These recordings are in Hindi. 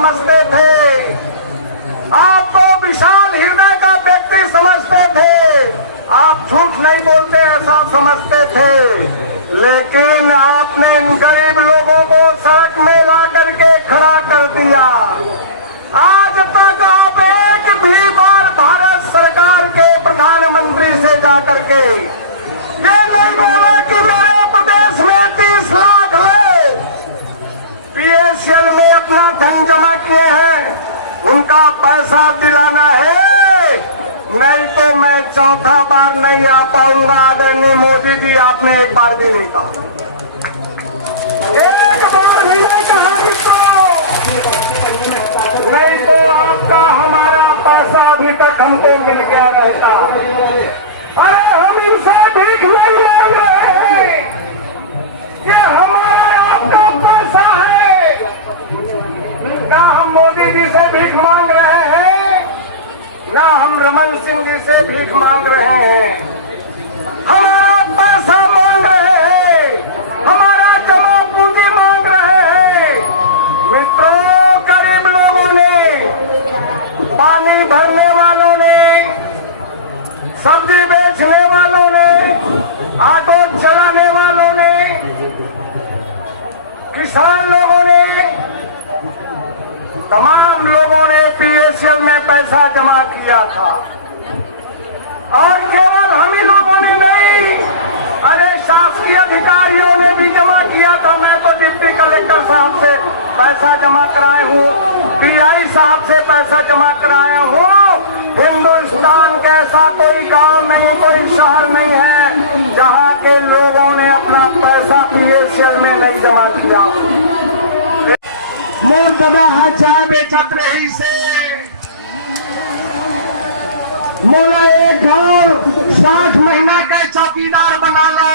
समझते थे, आपको विशाल हृदय का व्यक्ति समझते थे, आप झूठ नहीं बोलते ऐसा समझते थे। लेकिन आपने इन गरीब लोगों को सड़क में ला करके खड़ा कर दिया। आज तक आप एक भी बार भारत सरकार के प्रधानमंत्री से जाकर के ये नहीं बोला कि मेरे प्रदेश में 30 लाख लोग पीएसएल में अपना धन जमा किए हैं, उनका पैसा दिलाना है, नहीं तो मैं चौथा बार नहीं आ पाऊंगा। आदरणीय मोदी जी, आपने एक बार भी नहीं कहा, एक बार भी नहीं कहा मित्रों, नहीं तो आपका हमारा पैसा अभी तक हमको मिल गया रहता। अरे हम इनसे भीख नहीं मांग रहे हैं, ये हमारा आपका पैसा है। ना हम मोदी जी से भीख मांग रहे हैं, ना हम रमन सिंह जी से भीख मांग रहे हैं, हमारा पैसा मांग रहे हैं, हमारा जमा पूंजी मांग रहे हैं। मित्रों, गरीब लोगों ने, पानी भरने वालों ने, सब्जी बेचने वालों ने, ऑटो चलाने वालों ने, किसान लोगों ने, तमाम लोगों ने पीएसएल में पैसा जमा किया था। और केवल हम ही लोगों ने नहीं, अरे शासकीय अधिकारियों ने भी जमा किया था। मैं तो डिप्टी कलेक्टर साहब से पैसा जमा कराए हूँ, पीआई साहब से पैसा जमा कराया हूँ। हिंदुस्तान का ऐसा कोई गांव नहीं, कोई शहर नहीं है जहाँ के लोगों ने अपना पैसा पीएसएल में नहीं जमा किया। चाय बेचत रही से मोला एक गाँव 60 महीना के चौकीदार बना लो,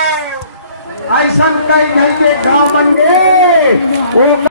ऐसा कई के गाँव बन गए।